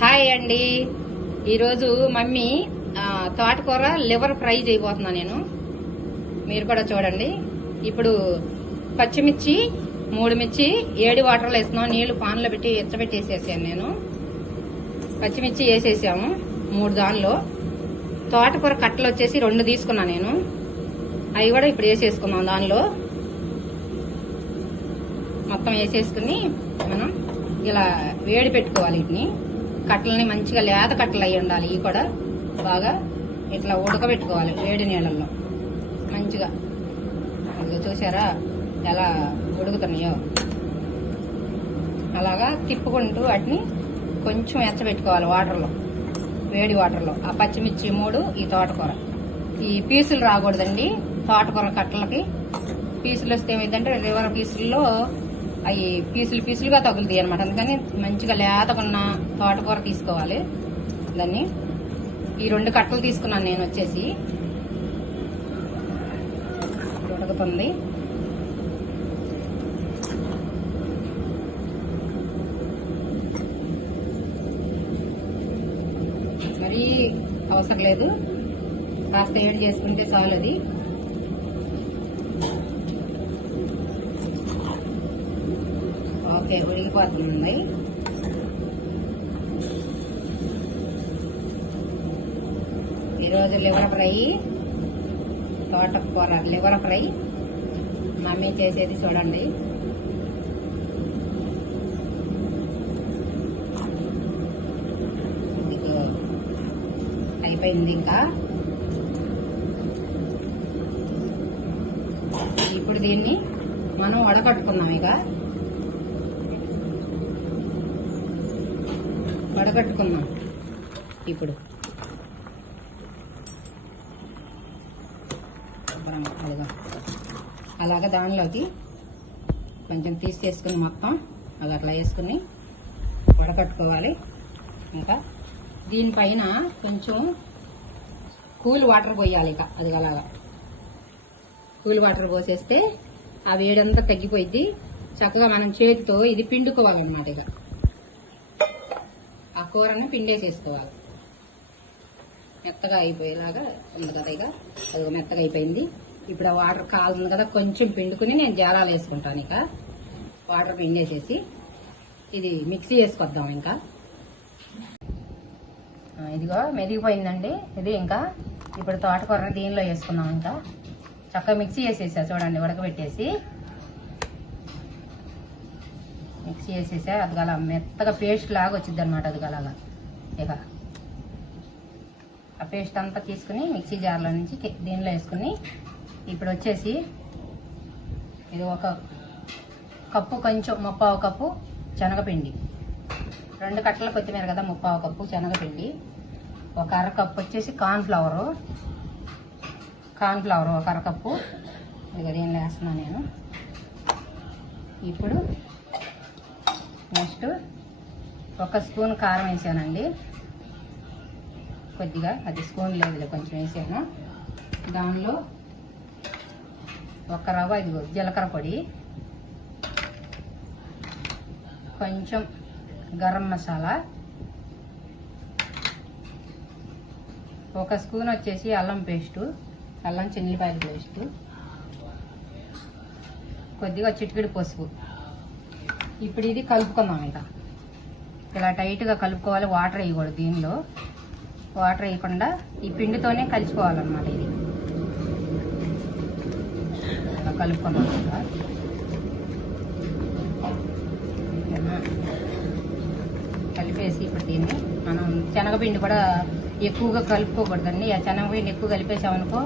Hi అండి. ఈరోజు mummy తోటకూర లివర్ ఫ్రై చేయబోతున్నా నేను. మీరు కూడా చూడండి. ఇప్పుడు పచ్చిమిర్చి 3 మిర్చి 7 వాటర్లో వేస్తున్నాం. నీళ్లు పాన్లో పెట్టి ఎచ్చబెట్టేసేసాను నేను. పచ్చిమిర్చి వేసేసాము 3 దానిలో. తోటకూర కట్టలు వచ్చేసి 2 తీసుకున్నా నేను. అవి కూడా ఇప్పుడు వేసేసుకున్నాం. దానిలో మొత్తం వేసేసుకుని మనం ఇలా వేడి పెట్టుకోవాలి. వీటిని కట్టలని మంచిగా లేత కట్టలు అయ్యి ఉండాలి. ఇవి కూడా బాగా ఇట్లా ఉడకబెట్టుకోవాలి వేడి నీళ్ళల్లో మంచిగా. అది చూసారా ఎలా ఉడుకుతున్నాయో. అలాగా తిప్పుకుంటూ వాటిని కొంచెం ఎచ్చబెట్టుకోవాలి వాటర్లో, వేడి వాటర్లో. ఆ పచ్చిమిర్చి 3, ఈ తోటకూర. ఈ పీసులు రాకూడదండి తోటకూర కట్టలకి. పీసులు వస్తే ఏమైందంటే లివర్ పీసుల్లో అవి పీసులుగా తగులుతాయి అనమాట. అందుకని మంచిగా లేతకున్న తోటకూర తీసుకోవాలి. దాన్ని ఈ 2 కట్టలు తీసుకున్నాను నేను. వచ్చేసి ఉడకుతుంది. మరీ అవసరం లేదు, కాస్త వేడి చేసుకుంటే చాలు. అది ఓకే, ఉడికిపోతుంది. ఈరోజు లివర్ ఫ్రై, తోటకూర లివర్ ఫ్రై మమ్మీ చేసేది చూడండి. అయిపోయింది. ఇంకా ఇప్పుడు దీన్ని మనం వడకట్టుకుందాం. ఇక వడకట్టుకుందాం. ఇప్పుడు అలాగా దానిలోకి కొంచెం తీసేసుకుని మొత్తం అది అట్లా వేసుకుని వడకట్టుకోవాలి. ఇంకా దీనిపైన కొంచెం కూల్ వాటర్ పోయాలి. ఇక అది అలాగా కూల్ వాటర్ పోసేస్తే ఆ వేడంతా తగ్గిపోయింది. చక్కగా మనం చేతితో ఇది పిండుకోవాలన్నమాట. ఇక ఆ కూరని పిండేసేసుకోవాలి. మెత్తగా అయిపోయేలాగా ఉంది కదా. ఇక అది మెత్తగా అయిపోయింది. ఇప్పుడు ఆ వాటర్ కాలుతుంది కదా, కొంచెం పిండుకుని నేను జారాలు వేసుకుంటాను. ఇక వాటర్ పిండేసేసి ఇది మిక్సీ వేసుకొద్దాం. ఇంకా ఇదిగో మెదిగిపోయిందండి ఇది. ఇంకా ఇప్పుడు తోటకూరని దీనిలో వేసుకున్నాం. ఇంకా చక్కగా మిక్సీ వేసేసా చూడండి, ఉడకబెట్టేసి మిక్సీ వేసేసా. అది అలా మెత్తగా పేస్ట్ లాగా వచ్చింది అనమాట. అది అలాగా ఇక ఆ పేస్ట్ అంతా తీసుకుని మిక్సీ జార్లో నుంచి దీనిలో వేసుకుని ఇప్పుడు వచ్చేసి ఇది 1 కప్పు, కొంచెం 3/4 కప్పు శనగపిండి, 2 కట్టల కొత్తిమీర కదా, 3/4 కప్పు శనగపిండి, 1 అరకప్పు వచ్చేసి కార్న్ఫ్లవరు 1 అరకప్పు. ఇది దీనిలో వేస్తున్నాను నేను. ఇప్పుడు నెక్స్ట్ 1 స్పూన్ కారం వేసానండి. కొద్దిగా, అది స్పూన్ లేదు, కొంచెం వేసాను. దానిలో 1 రవ్వ ఇదిగో జీలకర్ర పొడి, కొంచెం గరం మసాలా, 1 స్పూన్ వచ్చేసి అల్లం పేస్టు, అల్లం చిల్లిపాయల పేస్టు, కొద్దిగా చిటికెడు పసుపు. ఇప్పుడు ఇది కలుపుకుందాం. ఇక ఇలా టైట్గా కలుపుకోవాలి. వాటర్ వేయకూడదు దీనిలో. వాటర్ వేయకుండా ఈ పిండితోనే కలిసిపోవాలన్నమాట. ఇది కలుపుకున్నాం. కలిపేసి ఇప్పుడు దీన్ని మనం శనగపిండి కూడా ఎక్కువగా కలుపుకోకూడదండి. ఆ శనగపిండి ఎక్కువ కలిపేసామనుకో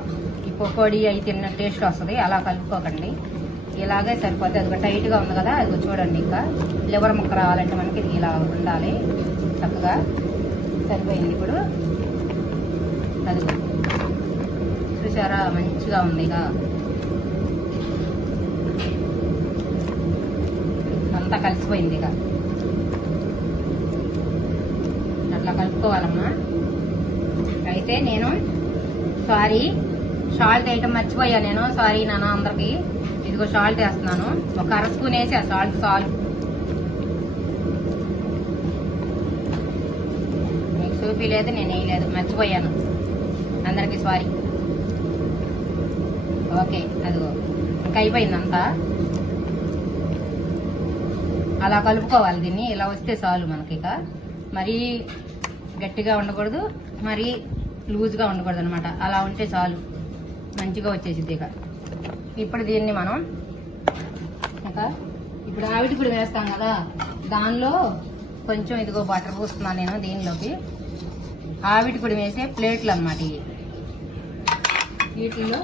ఈ పకోడీ అవి తిన్న టేస్ట్ వస్తుంది. అలా కలుపుకోకండి, ఇలాగే సరిపోద్ది. అది టైట్గా ఉంది కదా, అది చూడండి. ఇంకా లివర్ ముక్క రావాలంటే మనకి ఇలా ఉండాలి. చక్కగా సరిపోయింది. ఇప్పుడు అది చూసారా మంచిగా ఉంది. ఇక అంతా కలిసిపోయింది. ఇక అట్లా కలుపుకోవాలమ్మా. అయితే నేను సారీ సాల్ట్ వేయటం మర్చిపోయా నేను. సారీ నాన్న అందరికి. ఇదిగో సాల్ట్ వేస్తున్నాను. 1 అర స్పూన్ వేసి ఆ సాల్ట్ చూపించలేదు, నేను వేయలేదు, మర్చిపోయాను. అందరికీ సారీ. ఓకే, అదిగో ఇంకా అయిపోయిందంతా. అలా కలుపుకోవాలి దీన్ని. ఇలా వస్తే చాలు మనకి. ఇక మరీ గట్టిగా ఉండకూడదు, మరీ లూజ్గా ఉండకూడదు అనమాట. అలా ఉంటే చాలు, మంచిగా వచ్చేసింది. ఇక ఇప్పుడు దీన్ని మనం ఇప్పుడు ఆవిడి పొడి వేస్తాం కదా, దానిలో కొంచెం ఇదిగో బటర్ పూస్తున్నాను నేను దీనిలోకి. ఆవిడి పొడి వేసే ప్లేట్లు అన్నమాట ఇవి. వీటిల్లో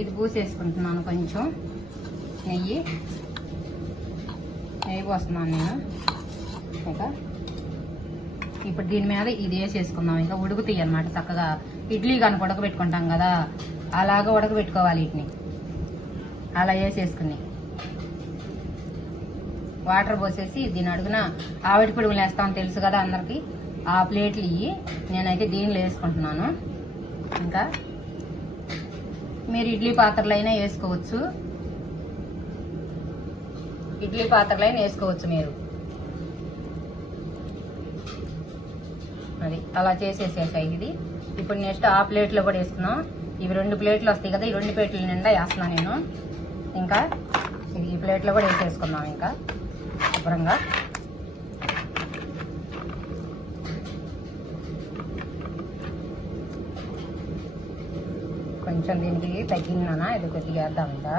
ఇది పూసేసుకుంటున్నాను. కొంచెం నెయ్యి పోస్తున్నాను నేను. ఇంకా ఇప్పుడు దీని మీద ఇది వేసేసుకుందాం. ఇంకా ఉడుకుతాయి అన్నమాట చక్కగా. ఇడ్లీ కనుక ఉడకబెట్టుకుంటాం కదా, అలాగా ఉడకబెట్టుకోవాలి వీటిని. అలా వేసేసుకుని వాటర్ పోసేసి దీని అడుగున ఆవిడి పొడుగులు వేస్తామని తెలుసు కదా అందరికి. ఆ ప్లేట్లు ఇవి నేనైతే దీనిలో వేసుకుంటున్నాను. ఇంకా మీరు ఇడ్లీ పాత్రలైనా వేసుకోవచ్చు, ఇడ్లీ పాత్రలైనా వేసుకోవచ్చు మీరు. అది అలా చేసేసేసాయి ఇది. ఇప్పుడు నెక్స్ట్ ఆ ప్లేట్లో కూడా వేసుకున్నాం. ఇవి 2 ప్లేట్లు వస్తాయి కదా, ఈ 2 ప్లేట్ల నిండా వేస్తున్నాను నేను. ఇంకా ఈ ప్లేట్లో కూడా వేసేసుకున్నాం. ఇంకా శుభ్రంగా కొంచెం దీనికి తగ్గిందనా, ఇది కొద్దిగా వేద్దాం. ఇంకా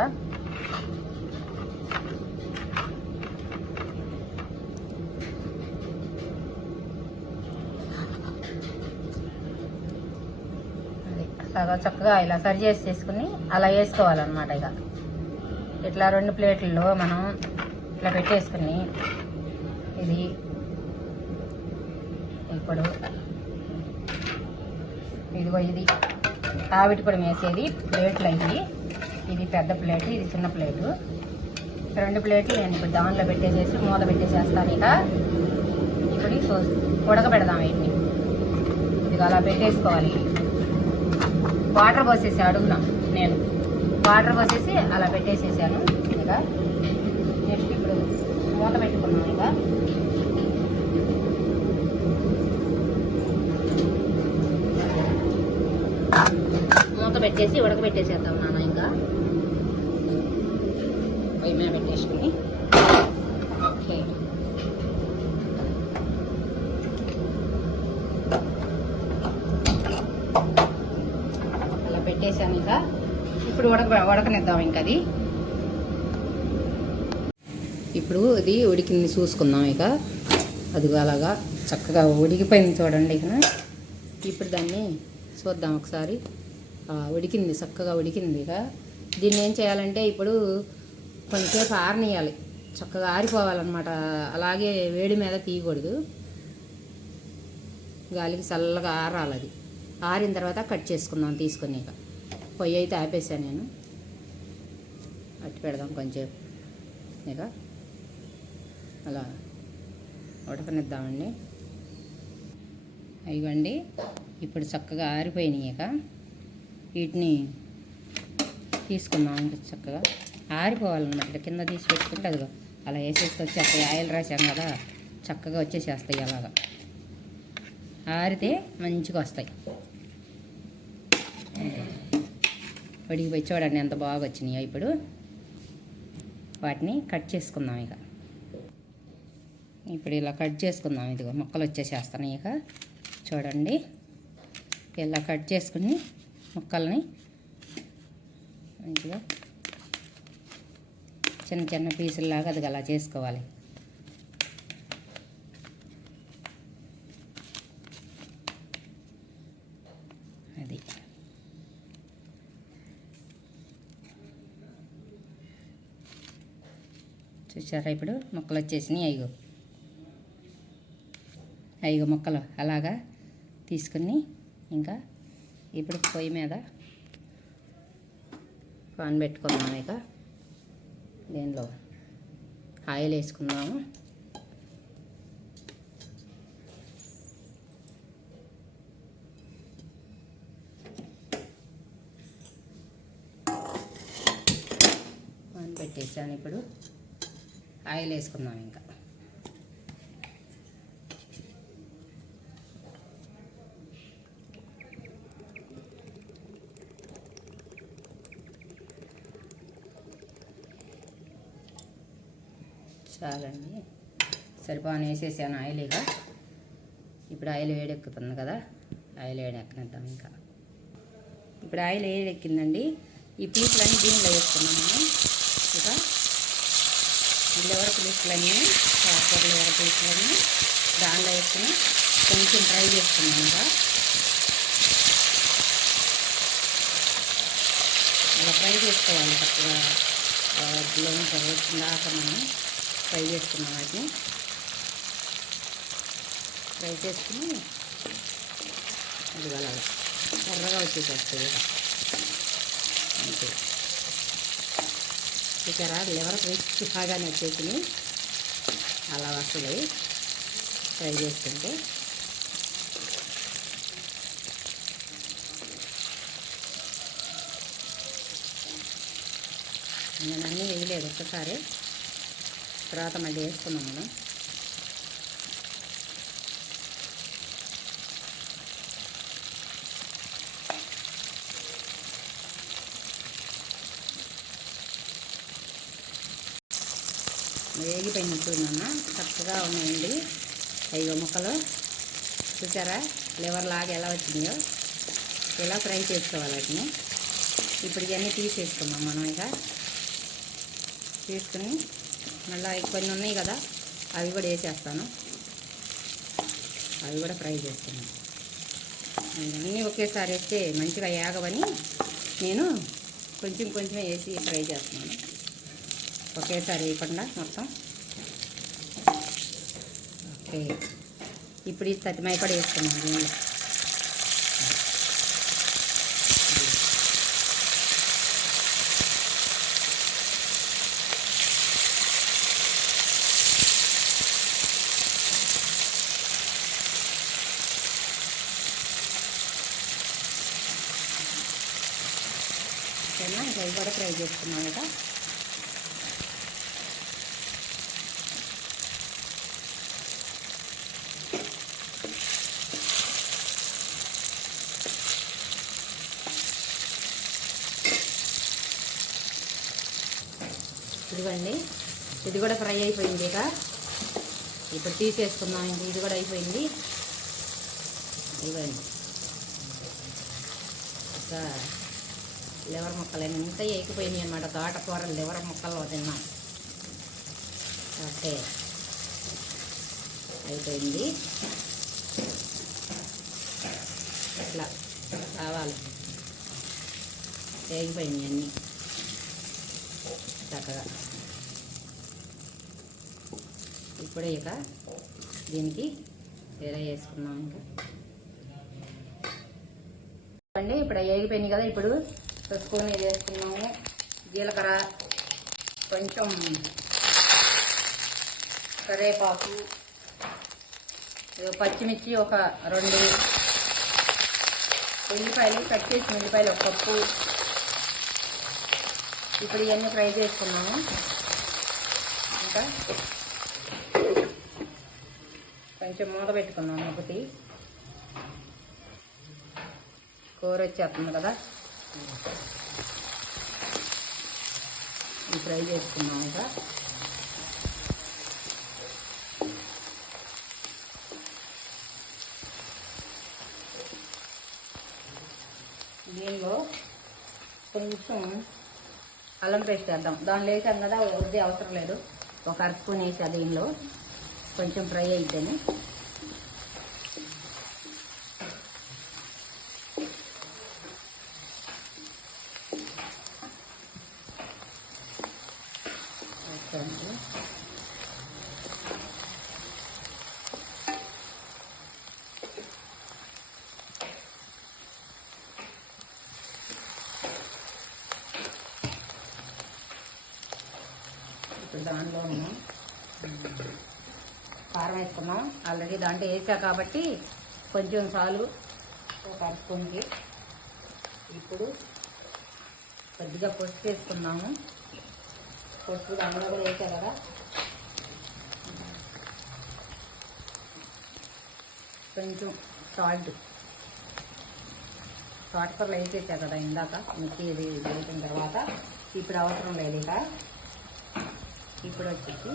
అది చక్కగా ఇలా సరి చేసుకుని అలా వేసుకోవాలన్నమాట. ఇక ఇట్లా 2 ప్లేట్లలో మనం ఇట్లా పెట్టేసుకుని ఇది ఇప్పుడు ఇదిగో ఇది ఆవిడి పొడి వేసేది ప్లేట్లు అయ్యి. ఇది పెద్ద ప్లేట్, ఇది చిన్న ప్లేటు. 2 ప్లేట్లు నేను ఇప్పుడు దానిలో పెట్టేసేసి మూత పెట్టేసేస్తాను. ఇక ఇప్పుడు ఉడకబెడదాం వీటిని. ఇది అలా పెట్టేసుకోవాలి. వాటర్ పోసేసి అడుగున నేను వాటర్ పోసేసి అలా పెట్టేసేసాను. ఇక నెక్స్ట్ ఇప్పుడు మూత పెట్టుకున్నాం. ఇక మూత పెట్టేసి ఉడకబెట్టేసేద్దాం నాన్న. ఇంకా పొయ్యి మీద పెట్టేసుకుని ఓకే. అలా పెట్టేసాను. ఇక ఇప్పుడు ఉడకనిద్దాం. ఇంకా అది ఇప్పుడు ఇది ఉడికింది చూసుకుందాం. ఇక అది అలాగా చక్కగా ఉడికిపోయింది చూడండి. ఇక ఇప్పుడు దాన్ని చూద్దాం ఒకసారి. ఉడికింది, చక్కగా ఉడికింది. ఇక దీన్ని ఏం చేయాలంటే ఇప్పుడు కొంచెంసేపు ఆరనియాలి, చక్కగా ఆరిపోవాలన్నమాట. అలాగే వేడి మీద తీయకూడదు, గాలికి చల్లగా ఆరాలి. అది ఆరిన తర్వాత కట్ చేసుకుందాం తీసుకొని. ఇక పొయ్యి అయితే ఆపేసాను నేను. అట్టి పెడదాం కొంచెంసేపు. ఇక అలా ఉడకనిద్దామండి. ఇవ్వండి ఇప్పుడు చక్కగా ఆరిపోయినాయి. ఇక వీటిని తీసుకుందాం. ఇంకా చక్కగా ఆరిపోవాలన్నమాట. కింద తీసి పెట్టుకుంటే అదిగో అలా వేసేసుకొచ్చి అక్కడ ఆయిల్ రాసాం కదా, చక్కగా వచ్చేసేస్తాయి. అలాగా ఆరితే మంచిగా వస్తాయి. ఉడికిపోయి చూడండి ఎంత బాగా వచ్చినాయో. ఇప్పుడు వాటిని కట్ చేసుకుందాం. ఇక ఇప్పుడు ఇలా కట్ చేసుకుందాం. ఇదిగో ముక్కలు వచ్చేసేస్తాను. ఇక చూడండి ఇలా కట్ చేసుకుని ముక్కల్ని మంచిగా చిన్న చిన్న పీసుల్లాగా అది అలా చేసుకోవాలి. అది చూసారా, ఇప్పుడు ముక్కలు వచ్చేసినాయి. ఐగో ముక్కలు అలాగా తీసుకుని ఇంకా ఇప్పుడు పొయ్యి మీద పాన్ పెట్టుకుందాం. ఇక దీనిలో ఆయిల్ వేసుకుందాము. పాన్ పెట్టేసాను. ఇప్పుడు ఆయిల్ వేసుకుందాం. ఇంకా చాలండి, సరిపోని వేసేసాను ఆయిల్. ఇక ఇప్పుడు ఆయిల్ వేడెక్కుతుంది కదా, ఆయిల్ వేడెక్కనిద్దాం. ఇంకా ఇప్పుడు ఆయిల్ వేడెక్కిందండి. ఈ పీసులన్నీ దీనిలో వేసుకున్నాము. ఇక లివర్ పీసులన్నీ, లివర్ పీసులన్నీ దానిలో వేసుకుని కొంచెం ఫ్రై చేసుకున్నాం. ఇంకా అలా ఫ్రై చేసుకోవాలి చక్కగా. లోని వచ్చిందాక మనం ఫ్రై చేసుకున్నాం. వాటిని ఫ్రై చేసుకుని అది అలాగా ఎర్రగా వచ్చేసేస్తుంది. అంతే, చూసారా, లివర్ పీస్ బాగానే వచ్చేసి అలా వస్తుంది ఫ్రై చేసుకుంటే. నేను అన్నీ వేయలేదు, ఒక్కసారి తర్వాత మళ్ళీ వేసుకున్నాం మనం. వేగిపోయినట్టున్నా చక్కగా ఉన్నాయండి. 5 ముక్కలు చూసారా, లివర్ లాగా ఎలా వచ్చిందో. ఇలా ఫ్రై చేసుకోవాలి వాటిని. ఇప్పుడు ఇవన్నీ తీసేసుకున్నాం మనం. ఇక తీసుకుని మళ్ళీ కొన్ని ఉన్నాయి కదా, అవి కూడా వేసేస్తాను. అవి కూడా ఫ్రై చేస్తున్నాను. అన్నీ ఒకేసారి వేస్తే మంచిగా ఏగవని నేను కొంచెం కొంచెం వేసి ఫ్రై చేస్తున్నాను, ఒకేసారి వేయకుండా మొత్తం. ఓకే, ఇప్పుడు ఈ సతిమాయ కూడా వేసుకున్నాను దీనిలో. ఓకేనా, ఇవి కూడా ఫ్రై చేసుకున్నాం. కదా ఇదిగోండి, ఇది కూడా ఫ్రై అయిపోయింది. ఇక ఇప్పుడు తీసేసుకుందాం. ఇది కూడా అయిపోయింది. ఇవ్వండి, ఇంకా లివర్ ముక్కలు ఎంత ఎక్కిపోయినాయి అన్నమాట. తోటకూర లివర్ ముక్కలు తిన్నాం. ఓకే, అయిపోయింది. ఇట్లా కావాలి, వేగిపోయింది అన్నీ చక్కగా. ఇప్పుడే ఇక దీనికి వేరే వేసుకున్నాం. ఇంకా అండి ఇప్పుడు వేగిపోయింది కదా, ఇప్పుడు స్పూన్ ఇది వేసుకున్నాము. జీలకర్ర, కొంచెం కరివేపాకు, పచ్చిమిర్చి ఒక 2, ఉల్లిపాయలు కట్ చేసిన ఉల్లిపాయలు 1 కప్పు. ఇప్పుడు ఇవన్నీ ఫ్రై చేసుకున్నాము. ఇంకా కొంచెం మూత పెట్టుకున్నాము. ఒకటి కూర వచ్చేస్తుంది కదా, ఫ్రై చేసుకున్నాము. ఇంకా దీనిలో కొంచెం అల్లం పేస్ట్ వేద్దాం. దానిలో వేసాం కదా, వద్దే అవసరం లేదు. ఒక 1 స్పూన్ వేసా దీనిలో, కొంచెం ఫ్రై అయితేనే. ఇప్పుడు దానిలో కారం వేసుకున్నాం. ఆల్రెడీ దాంట్లో వేసా కాబట్టి కొంచెం చాలు, ఒక 1 స్పూన్కి. ఇప్పుడు కొద్దిగా పసుపు వేసుకున్నాము. పసుపు దానిలో కూడా వేసా కదా. కొంచెం సాల్ట్, తోటకూరలో వేసేసా కదా ఇందాక, మిర్చి ఇది వేసిన తర్వాత. ఇప్పుడు అవసరం లేదు. ఇక ఇప్పుడు వచ్చేసి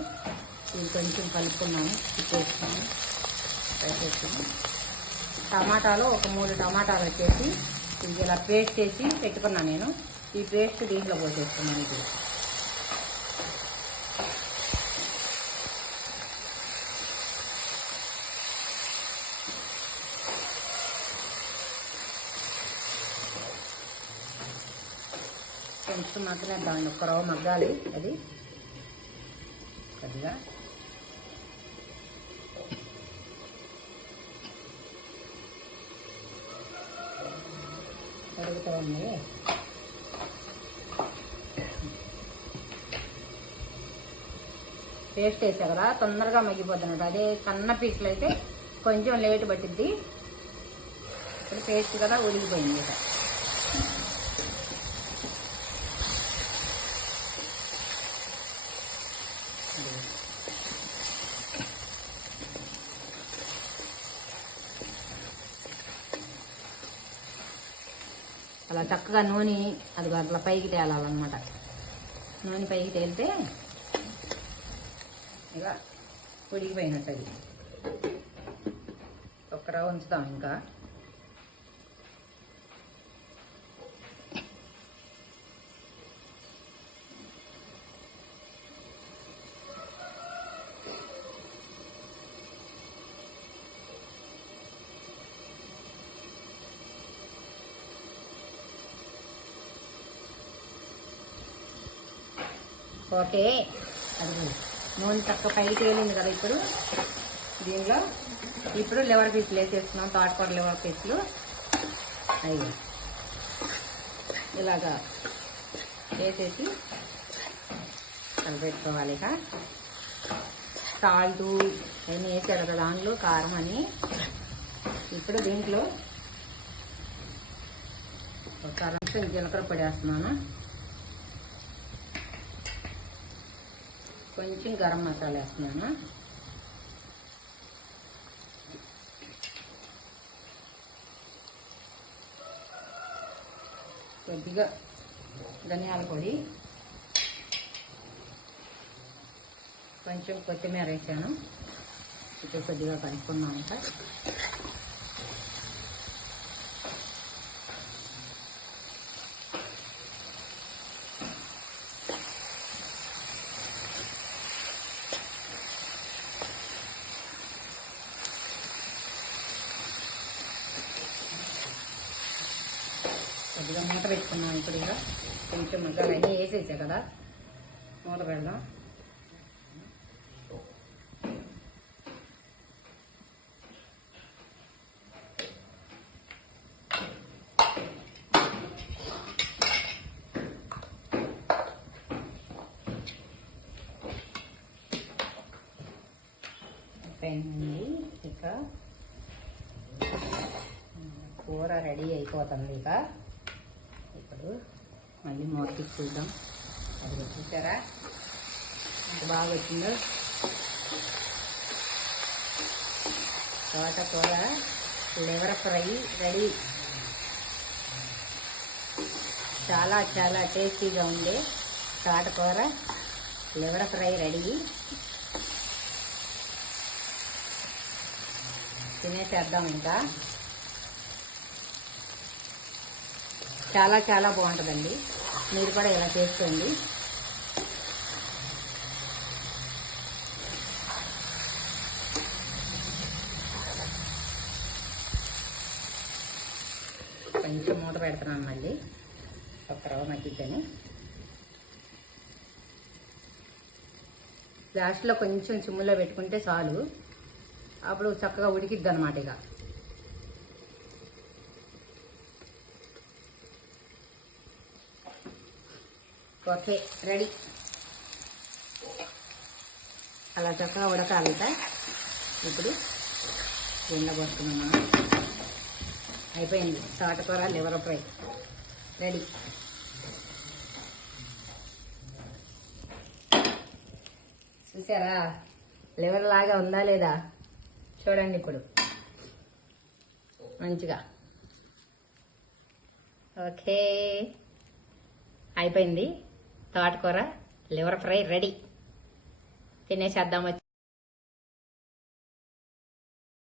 ఇది కొంచెం కలుపుకున్నాను, తిప్పేసుకున్నాను, వేసేసుకున్నాను. టమాటాలు ఒక 3 టమాటాలు వచ్చేసి ఇది ఇలా పేస్ట్ చేసి పెట్టుకున్నాను నేను. ఈ పేస్ట్ దీంట్లో పోసేసుకున్నాను. ఇప్పుడు కొంచెం మగ్గనేద్దామండి, ఒక్క రవ్వ మగ్గాలి. అది కొద్దిగా కడుగుతామండి. పేస్ట్ వేసా కదా, తొందరగా మగ్గిపోతున్నట్టు. అదే సన్న పీసులు అయితే కొంచెం లేట్ పట్టిద్ది. ఇప్పుడు పేస్ట్ కదా ఉడికిపోయింది ఇక. అలా చక్కగా నూనె అది అట్లా పైకి తేలాలన్నమాట. నూనె పైకి తేలితే ఇక ఉడికిపోయినట్టు. అది ఒక్క రవ్వ ఉంచుతాం ఇంకా. ఓకే, అది నూనె తక్కువ పైకి తేలింది కదా. ఇప్పుడు దీనిలో ఇప్పుడు లివర్ పీసులు వేసేస్తున్నాం, తోటకూర లివర్ పీసులు. అవి ఇలాగా వేసేసి కలిపెట్టుకోవాలి. ఇక సాల్టు అవన్నీ వేసారు కదా దాంట్లో, కారం అని. ఇప్పుడు దీంట్లో ఒక నిమిషం జీలకర్ర పొడి వేస్తున్నాను, కొంచెం గరం మసాలా వేస్తున్నాను, కొద్దిగా ధనియాల పొడి, కొంచెం కొత్తిమీర వేసాను. ఇప్పుడు కొద్దిగా కలుపుకున్నాం. ఇంకా కొద్దిగా మూత పెట్టుకున్నాం. ఇప్పుడు ఇంకా కొంచెం మసాలా అన్నీ వేసేసా కదా, మూత పెడదాం. ఇక కూర రెడీ అయిపోతుంది. ఇక ఇప్పుడు మళ్ళీ మూత తీసి చూద్దాం. అది చూసారా ఎంత బాగా వచ్చిందో. తోటకూర లివర్ ఫ్రై రెడీ. చాలా చాలా టేస్టీగా ఉండే తోటకూర లివర్ ఫ్రై రెడీ. తినేసేద్దాం. ఇంకా చాలా చాలా బాగుంటుందండి, మీరు కూడా ఇలా చేసుకోండి. కొంచెం మూత పెడుతున్నాను మళ్ళీ, ఒక్క రవ్వ మగ్గిద్దని. లాస్ట్లో కొంచెం చిమ్ములో పెట్టుకుంటే చాలు, అప్పుడు చక్కగా ఉడికిద్ది అన్నమాట. ఇక ఓకే, రెడీ. అలా చక్కగా ఉడకాలి. ఇప్పుడు దీనిలో పోసుకున్నాం. అయిపోయింది తోటకూర లివర్ ఫ్రై రెడీ. చూసారా లివర్ లాగా ఉందా లేదా చూడండి. ఇప్పుడు మంచిగా ఓకే అయిపోయింది. తోటకూర లివర్ ఫ్రై రెడీ. తినేసేద్దాం.